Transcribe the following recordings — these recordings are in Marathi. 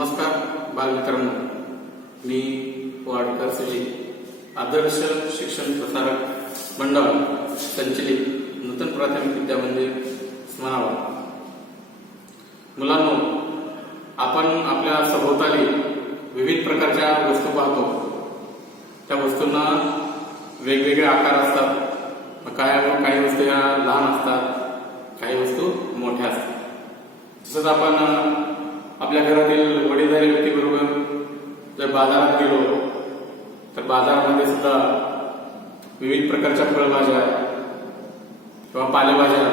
नमस्कार बालमित्रांनो, मी वाडकर सुजी आदर्श शिक्षण प्रसारक मंडळ संचलित नूतन प्राथमिक विद्या मंदिर उस्मानाबाद. मुलांनो, आपण आपल्या सभोवताली विविध प्रकारच्या वस्तू पाहतो. त्या वस्तूंना वेगवेगळे आकार असतात. काही वस्तू या लहान असतात, काही वस्तू मोठ्या असतात. तसंच आपण आपल्या घरातील वडीलधारी व्यक्तीबरोबर जर बाजारात गेलो तर बाजारामध्ये सुद्धा विविध प्रकारच्या फळभाज्या किंवा पालेभाज्या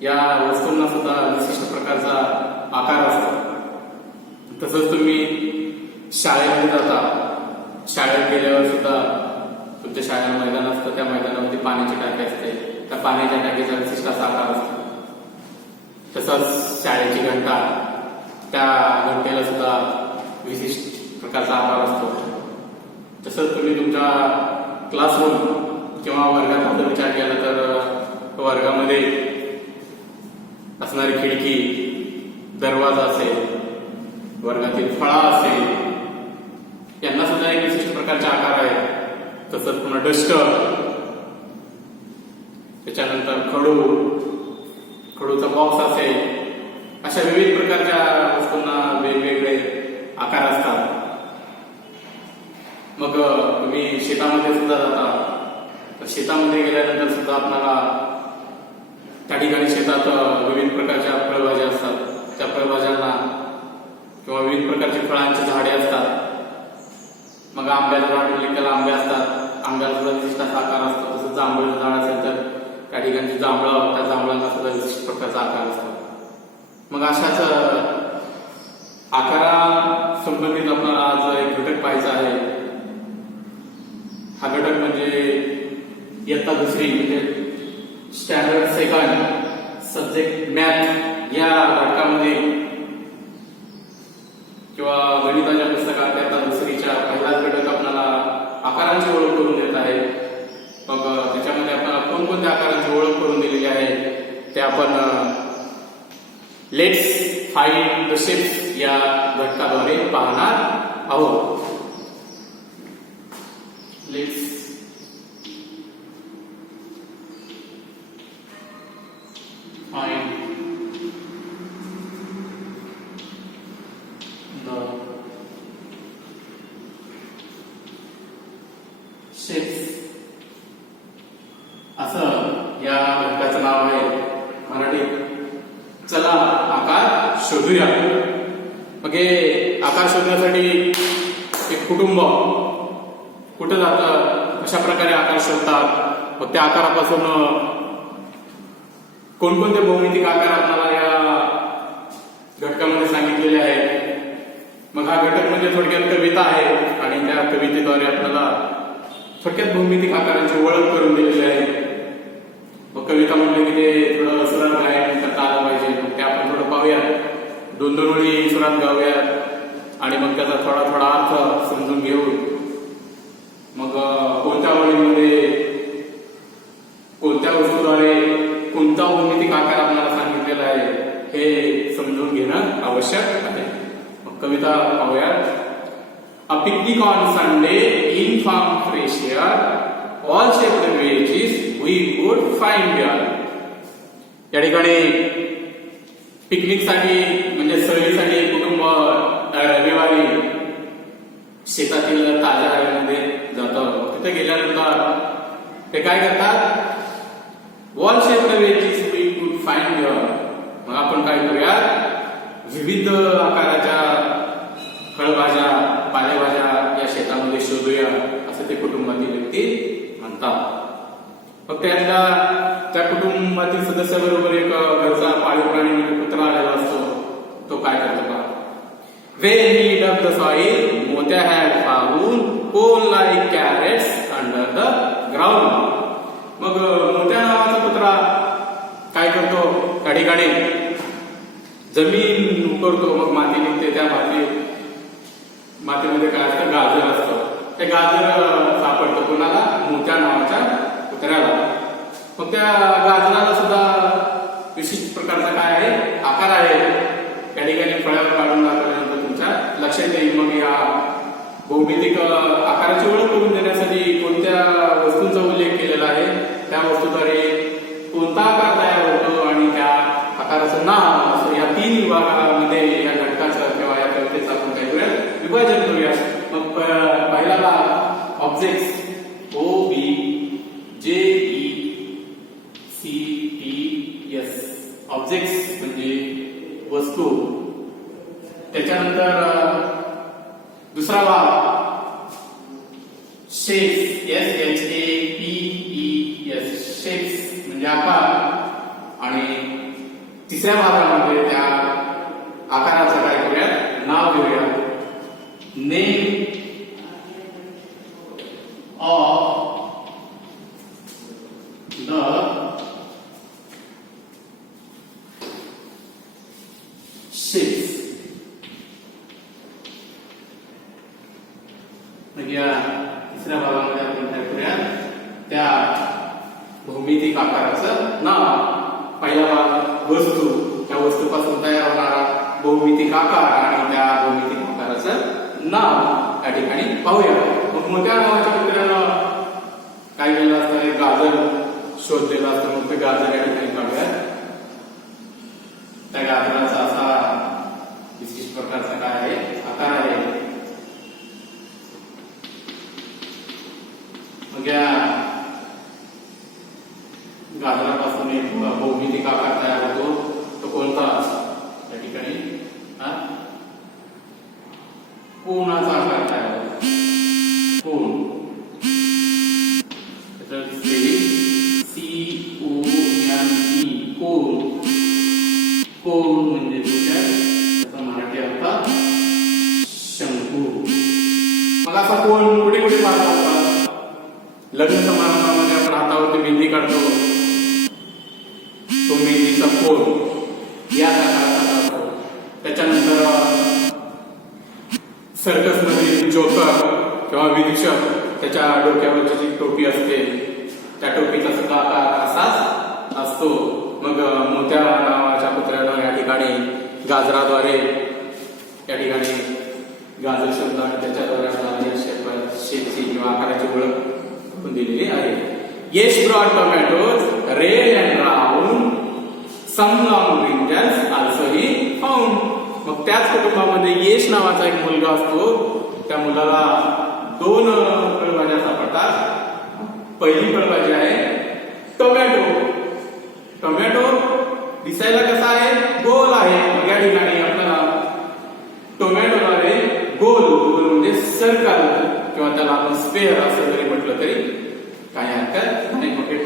या वस्तूंना सुद्धा विशिष्ट प्रकारचा आकार असतो. तसंच तुम्ही शाळेमध्ये जाता, शाळेत गेल्यावर सुद्धा तुमच्या शाळेला मैदान असतं. त्या मैदानामध्ये पाण्याची टाकी असते. त्या पाण्याच्या टाकीचा विशिष्ट असा आकार असतो. तसंच शाळेची घंटा, त्या घंटेला सुद्धा विशिष्ट प्रकारचा आकार असतो. तसंच तुम्ही तुमच्या क्लासरूम किंवा वर्गाचा जर विचार केला तर वर्गामध्ये असणारी खिडकी, दरवाजा असेल, वर्गातील फळा असेल, यांना सुद्धा एक विशिष्ट प्रकारचे आकार आहेत. तसंच पुन्हा डस्टर, त्याच्यानंतर खडूचा बॉक्स असेल, अशा विविध प्रकारच्या वस्तूंना वेगवेगळे आकार असतात. मग तुम्ही शेतामध्ये सुद्धा जाता, तर शेतामध्ये गेल्यानंतर सुद्धा आपल्याला त्या ठिकाणी शेतात विविध प्रकारच्या फळभाज्या असतात. त्या फळभाज्यांना किंवा विविध प्रकारची फळांची झाडे असतात. मग आंब्याचं झाड म्हणजे त्याला आंबे असतात. आंब्याला सुद्धा विशिष्ट असा आकार असतो. तसंच जांभळाचं झाड असेल तर त्या ठिकाणी जांभळं, त्या जांभळांना सुद्धा विशिष्ट प्रकारचा आकार असतो. मग अशाच आकारा संबंधित आपल्याला आज एक घटक पाहायचा आहे. हा घटक म्हणजे इयत्ता दुसरी म्हणजे स्टँडर्ड सेकंड सब्जेक्ट मॅथ या घटकामध्ये किंवा गणिताच्या पुस्तकात इयत्ता दुसरीच्या पहिलाच घटक आपल्याला आकारांची ओळख करून देत आहे. मग त्याच्यामध्ये आपल्याला कोणकोणत्या आकारांची ओळख करून दिलेली आहे ते आपण लेट्स फाइंड द शेप्स या घटकाद्वारे पाहणार आहोत. लेट्स फाइंड द शेप्स असं या घटकाचं नाव आहे मराठीत. चला आकार शोधूया. मग हे आकार शोधण्यासाठी एक कुटुंब कुठं जातं, कशा प्रकारे आकार शोधतात, मग त्या आकारापासून कोणकोणते भौमितिक आकार आपल्याला या घटकामध्ये सांगितलेले आहेत. मग हा घटक म्हणजे थोडक्यात कविता आहे आणि त्या कवितेद्वारे आपल्याला थोडक्यात भौमितिक आकारांची ओळख करून दिलेली आहे. मग कविता म्हटलं की ते थोडं सुरात गायन करता आलं पाहिजे. मग ते आपण थोडं पाहूयात, 2-2 ओळी सुरात गाऊयात आणि मग त्याचा थोडा थोडा अर्थ समजून घेऊन मग कोणत्या ओळीमध्ये कोणत्या वस्तूद्वारे कोणता भौमितिक आकार आपल्याला सांगितलेला आहे हे समजून घेणं आवश्यक आहे. मग कविता पाहूयात. A picnic on Sunday in farm fresh air all shaped wedges we could find there. या ठिकाणी पिकनिकसाठी म्हणजे सहलीसाठी कुटुंब रविवारी शेतातील ताज्या हवेमध्ये जातं. तिथे गेल्यानंतर ते काय करतात, wall shaped wedges we could find there. मग आपण काय करूया, विविध आकाराच्या फळभाज्या, पालेभाज्या या शेतामध्ये शोधूया असं ते कुटुंबातील व्यक्ती म्हणतात. मग त्या कुटुंबातील सदस्याबरोबर एक घरचा पाळीव प्राणी म्हणजे कुत्रा आलेला असतो. तो काय करतो का, When he dug the soil, मोत्या had found coal like carrots under the ground. मग मोत्या नावाचा कुत्रा काय करतो, त्या ठिकाणी जमीन उकरतो. मग माती निघते. त्या मातीमध्ये काय असतं, गाजर असतं. ते गाजर सापडतं कोणाला, मोत्या नावाच्या कुत्र्याला. मग त्या गाजराला सुद्धा विशिष्ट प्रकारचा काय आहे, आकार आहे. त्या ठिकाणी फळ्यावर काढून वस्तूंचा उल्लेख केलेला आहे. त्या वस्तूद्वारे कोणता आकार तयार होतो आणि त्या आकाराचं नाव असं या 3 विभागामध्ये या घटकाचं किंवा या कवितेचं आपण काय करूया विभाजन करूया. मग पहिला ऑब्जेक्ट्स OBJECTS ऑब्जेक्ट्स म्हणजे वस्तू. त्याच्यानंतर दुसरा भाग शेप्स SHAPES शेप्स म्हणजे आकार. आणि तिसऱ्या भागामध्ये त्या आकाराचं काय करूया नाव घेऊया. Name of the shapes. या तिसऱ्या भागामध्ये आपण काय करूया त्या भौमितिक आकाराचं नाव. पहिला भाग वस्तू, त्या वस्तूपासून तयार होणारा भौमितिक आकार आणि त्या भौमितिक आकाराचं नाव या ठिकाणी पाहूया. मग मोठ्या नावाच्या पुतळ्यानं काय केलं असतं एक गाजर शोधलेलं असतं. मग ते गाजर या ठिकाणी काढूया. त्या गाजराचा असा विशिष्ट प्रकारचा काय आहे आकार आहे. मग या गाजरापासून एक भौमितिक आकार तयार होतो. तो कोणता या ठिकाणी कोणाचा आकार तयार होतो. कोण CONE कोण. कोण म्हणजे त्याचा मराठी अर्थ शंकू. मग असा कोण कुठे कुठे पाहता होता. लग्न समारंभामध्ये आपण हातावरती मेहंदी काढतो. तो मेहंदीचा कोण या आकाराचा असतो. त्याच्यानंतर सर्कस मध्ये जोकर किंवा विदूषक त्याच्या डोक्यावरची जी टोपी असते त्या टोपीचा सुद्धा आकार असाच असतो. मग मोत्या नावाच्या पुतळ्याला या ठिकाणी गाजराद्वारे या ठिकाणी गाजर शब्द आणि त्याच्याद्वारे शेपची किंवा आकाराची ओळख आपण दिलेली आहे. यश broad tomatoes red and brown some long brinjals also he found. मग त्याच कुटुंबामध्ये यश नावाचा एक मुलगा असतो. त्या मुलाला 2 फळभाज्या सापडतात. पहिली फळभाजी आहे टोमॅटो. टोमॅटो दिसायला कसा आहे गोल आहे. मग या ठिकाणी आपल्याला टोमॅटोद्वारे गोल गोल म्हणजे सर्कल किंवा त्याला आपण स्पेअर असं जरी म्हटलं तरी काही हरकत नाही. मग हे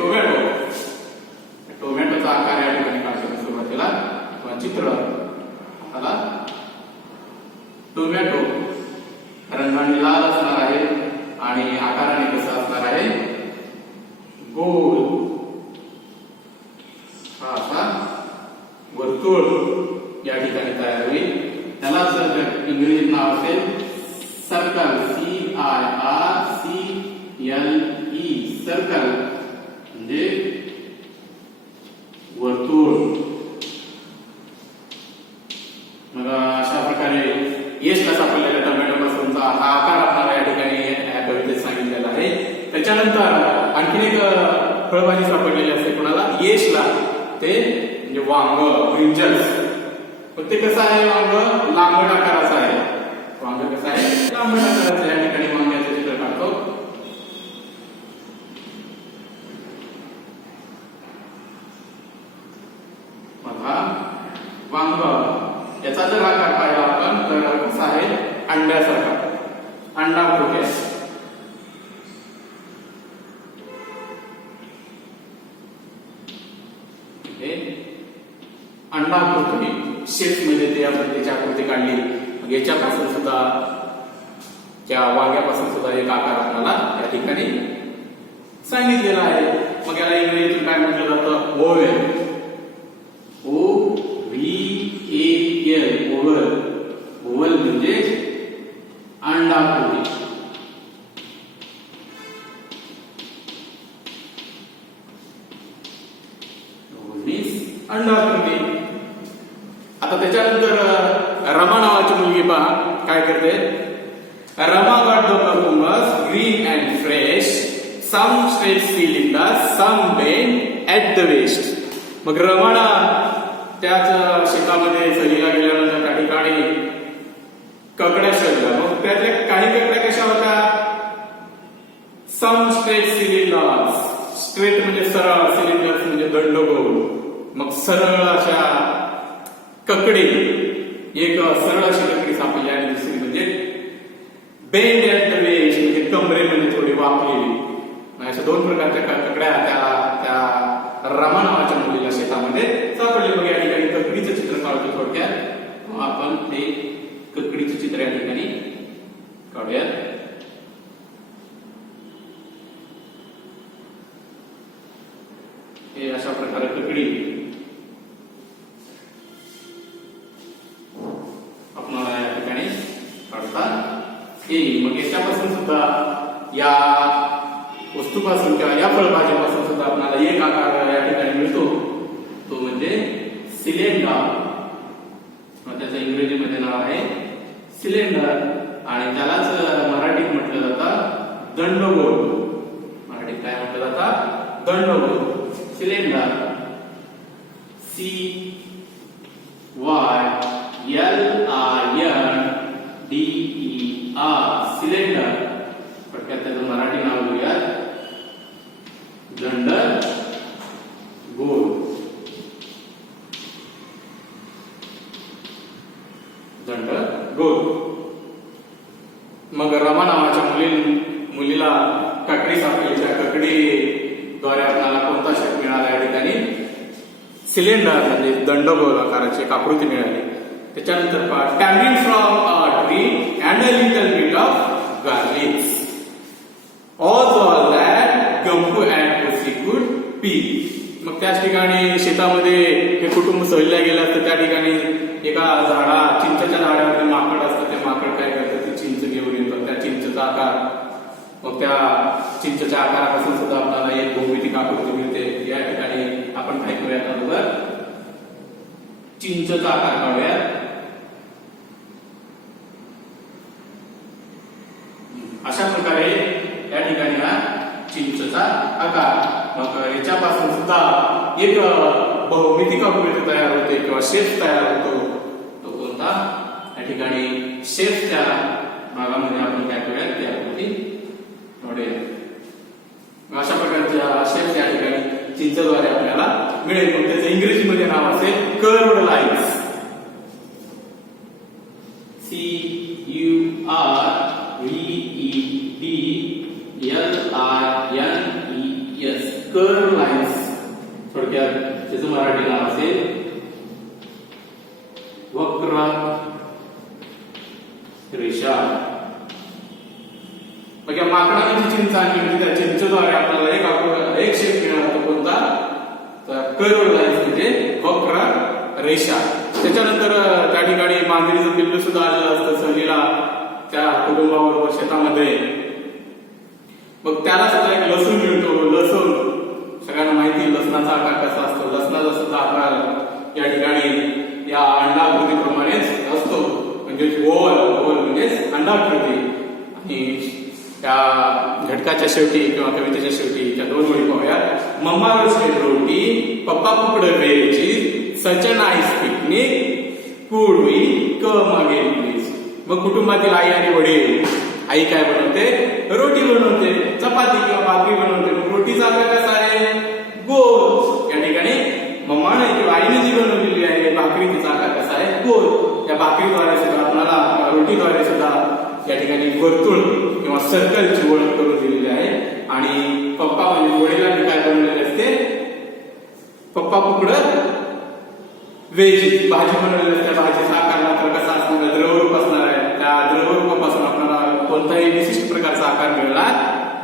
टोमॅटोचा आकार या ठिकाणी काढतो सुरुवातीला किंवा चित्र. आता टोमॅटो रंगाने लाल असणार आहे आणि आकाराने कसं असणार आहे गोल. हा असा वर्तुळ या ठिकाणी तयार होईल. त्याला जर इंग्रजीत नाव असेल सर्कल CIRCLE सर्कल म्हणजे वर्तुळ. मग अशा प्रकारे यशला सापडलेल्या टोमॅटो पासूनचा हा आकार आपल्याला या ठिकाणी या कवितेत सांगितलेला आहे. त्याच्यानंतर आणखीन एक फळभाजी सापडलेली असते कोणाला यशला ते म्हणजे वांग ब्रिंजल्स. पण ते कसं आहे वांग लांबट आकाराचं आहे. वांग कसं आहे लांबट आकाराचं. या ठिकाणी वांग्याचं चित्र काढतो. बघा वांग याचा जर आकार पाहिला आपण तर कसा आहे अंड्यासारखा अंडाकृती आहे. अंडाकृती शेप मध्ये ते आपण त्याची आकृती काढली. याच्यापासून सुद्धा त्या वांग्यापासून सुद्धा एक आकार आपल्याला या ठिकाणी सांगितलेला आहे. मग याला इंग्रजीतून काय म्हटलं जातं ओव्हल. OVAL oval. ओव्हल म्हणजे अंडाकृती. अंडाकृती. आता त्याच्यानंतर रमा नावाची मुलगी पहा काय करते. Rama got the cucumbers green and fresh. some straight cylinders, some bend at the waist. मग रमणा त्याच शेतामध्ये सहलीला गेल्यानंतर त्या ठिकाणी ककड्या शोधल्या. मग त्यातल्या काही ककड्या कशा होत्या? सम स्ट्रेट सिलिंडर्स. स्ट्रेट म्हणजे सरळ, सिलिंडर्स म्हणजे दंडगोल. मग सरळ अशा ककडी, एक सरळ अशी ककडी सापडली आणि दुसरी म्हणजे बेंड ॲट द वेस्ट म्हणजे कमरेमध्ये थोडी वाकलेली. अशा दोन प्रकारच्या ककड्या त्या रमा नावाच्या मुलीला शेतामध्ये सापडले. मग या ठिकाणी ककडीचं चित्र काढतो थोडक्यात. आपण ते ककडीचं चित्र या ठिकाणी काढूयात. हे अशा प्रकारे ककडी आपल्याला या ठिकाणी काढता येईल. मग याच्यापासून सुद्धा या वस्तूपासून किंवा या फळभाजीपासून सुद्धा आपल्याला एक आकार या ठिकाणी मिळतो, तो म्हणजे सिलेंडर. त्याचं इंग्रजीमध्ये नाव आहे सिलेंडर आणि त्यालाच मराठीत म्हटलं जातं दंडगोल. मराठीत काय म्हटलं जातं? दंडगोल. सिलेंडर. CYLINDER. सिलेंडर. थोडक्यात त्याचं मराठी नाव घेऊया दंडगोल. दंडगोल. मग रमा नावाच्या मुलीला ककडी सापडली. त्या ककडीद्वारे आपल्याला कोणता शेप मिळाला? या ठिकाणी सिलेंडर म्हणजे दंडगोल आकाराची एक आकृती मिळाली. त्याच्यानंतर पाठ tumbling from a tree and a little bit of garlics. All that Gampu and pussy could pee. मग त्याच ठिकाणी शेतामध्ये हे कुटुंब सहलीला गेलं असतं. त्या ठिकाणी एका चिंचेच्या झाडावरती माकड असतं. ते माकड काय करतं? ते चिंच घेऊन येतं. त्या चिंचेचा आकार, मग त्या चिंचेच्या आकारापासून सुद्धा आपल्याला एक भौमितिक आकृती मिळते. या ठिकाणी आपण काय करूयात? अगोदर चिंचेचा आकार काढूयात. अशा प्रकारे या ठिकाणी हा चिंचेचा आकार. मग याच्यापासून सुद्धा एक भौमितिक आकृती तयार होते किंवा शेप तयार होतो. तो कोणता? या ठिकाणी शेपच्या भागामध्ये आपण काय करूयात? ती आकृती काढूया. अशा प्रकारच्या शेप या ठिकाणी चिंचेद्वारे आपल्याला मिळेल. मग त्याचं इंग्रजीमध्ये नाव असेल curved lines. CURVEDLINES. Curved lines. थोडक्यात त्याचं मराठी नाव असेल वक्र रेषा. मग या माकडाने जी चिंच आणली होती त्या चिंचेद्वारे आपल्याला एक शेप मिळाला. तो कोणता? तर कर्व्ड लाईन्स म्हणजे वक्र रेषा. त्याच्यानंतर त्या ठिकाणी मांजरीचं पिल्लू सुद्धा आलेलं असतं सहलीला त्या कुटुंबाबरोबर शेतामध्ये. मग त्याला सुद्धा एक लसूण मिळतो. लसूण सगळ्यांना माहिती, लसणाचा आकार कसा असतो. लसणाचा सुद्धा आकार या ठिकाणी या अंडाकृतीप्रमाणेच असतो. म्हणजे गोल म्हणजे अंडाकृती. आणि त्या घटकाच्या शेवटी किंवा कवितेच्या शेवटी त्या दोन ओळी पाहूया. मम्मा रोस्टेड रोटी, पप्पा कुकड वेलची, सच अ नाईस पिकनिक, कुड वी कम अगेन प्लीज. मग कुटुंबातील आई आणि वडील. आई काय बनवते? रोटी बनवते, चपाती किंवा भाकरी बनवते. मग रोटीचा आकार कसा आहे? गोल. या ठिकाणी मम्माने किंवा आईने जी बनवलेली आहे भाकरी, तिचा आकार कसा आहे? गोल. या भाकरीद्वारे सुद्धा आपल्याला, रोटीद्वारे सुद्धा या ठिकाणी वर्तुळ किंवा सर्कलची ओळख करून दिलेली आहे. आणि पप्पा म्हणजे वडिलांनी काय बनवलेले असते? पप्पा कुकड व्हेज भाजी बनवलेली असते. भाजीचा आकार मात्र कसा असणार? द्रवरूप असणार आहे. त्या द्रवरूपापासून आपल्याला कोणताही विशिष्ट प्रकारचा आकार मिळणार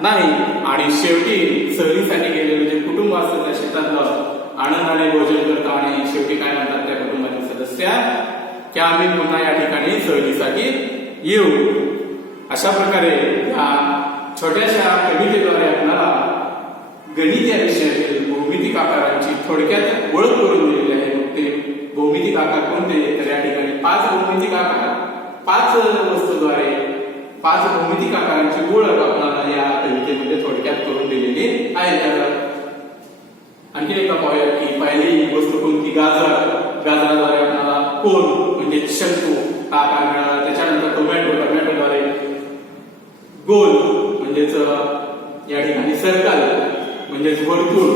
नाही. आणि शेवटी सहलीसाठी गेलेले जे कुटुंब असतं त्या शेतातलं आनंदाने भोजन करतं आणि शेवटी काय म्हणतात त्या कुटुंबातील सदस्य की आम्ही पुन्हा या ठिकाणी सहलीसाठी येऊ. अशा प्रकारे या छोट्याशा कवितेद्वारे आपल्याला गणित या विषयातील भौमितिक आकारांची थोडक्यात ओळख करून दिलेली आहे. मग ते भौमितिक आकार कोणते? तर या ठिकाणी 5 भौमितिक आकार 5 वस्तूद्वारे 5 भौमितिक आकारांची ओळख आपल्याला या कवितेमध्ये थोडक्यात करून दिलेली आहे. आणखी एकदा पाहूया की पहिली वस्तू कोणती? गाजर. गाजराद्वारे आपल्याला कोन म्हणजे शंकू हा आकार मिळाला. त्याच्यानंतर टोमॅटोद्वारे गोल म्हणजेच या ठिकाणी सर्कल म्हणजेच वर्तुळ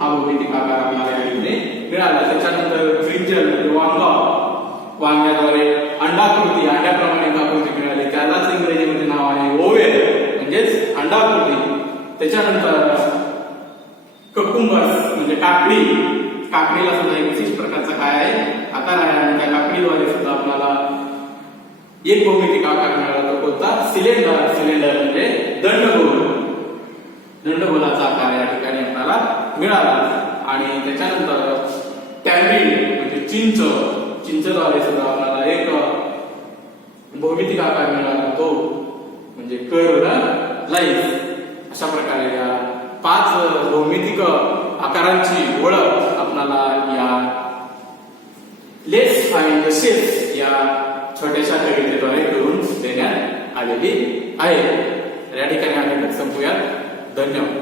हा भौमितिक आकार आपल्याला या ठिकाणी मिळाला. त्याच्यानंतर ब्रिंजल म्हणजे वांग्याद्वारे अंडाकृती, अंड्याप्रमाणे एक आकृती मिळाली. त्यालाच इंग्रजीमध्ये नाव आहे ओवेल म्हणजेच अंडाकृती. त्याच्यानंतर ककुंबर्स म्हणजे काकडी. काकडीला सुद्धा एक विशिष्ट प्रकारचा काय आहे? आकार आहे आणि त्या काकडीद्वारे सुद्धा आपल्याला एक भौमितिक आकार मिळाला. तो कोणता? सिलेंडर. सिलेंडर म्हणजे दंडगोलाचा आकार या ठिकाणी आपल्याला मिळाला. आणि त्याच्यानंतर टॅमरिंड म्हणजे चिंचद्वारे सुद्धा आपल्याला एक भौमितिक आकार मिळाला. तो म्हणजे कर्व्ड लाईन. अशा प्रकारे या 5 भौमितिक आकारांची ओळख आपल्याला या लेट्स फाइंड द शेप्स या छोट्याशा कवितेद्वारे करून देण्यात आलेली आहे. या ठिकाणी आम्ही संपूया. धन्यवाद.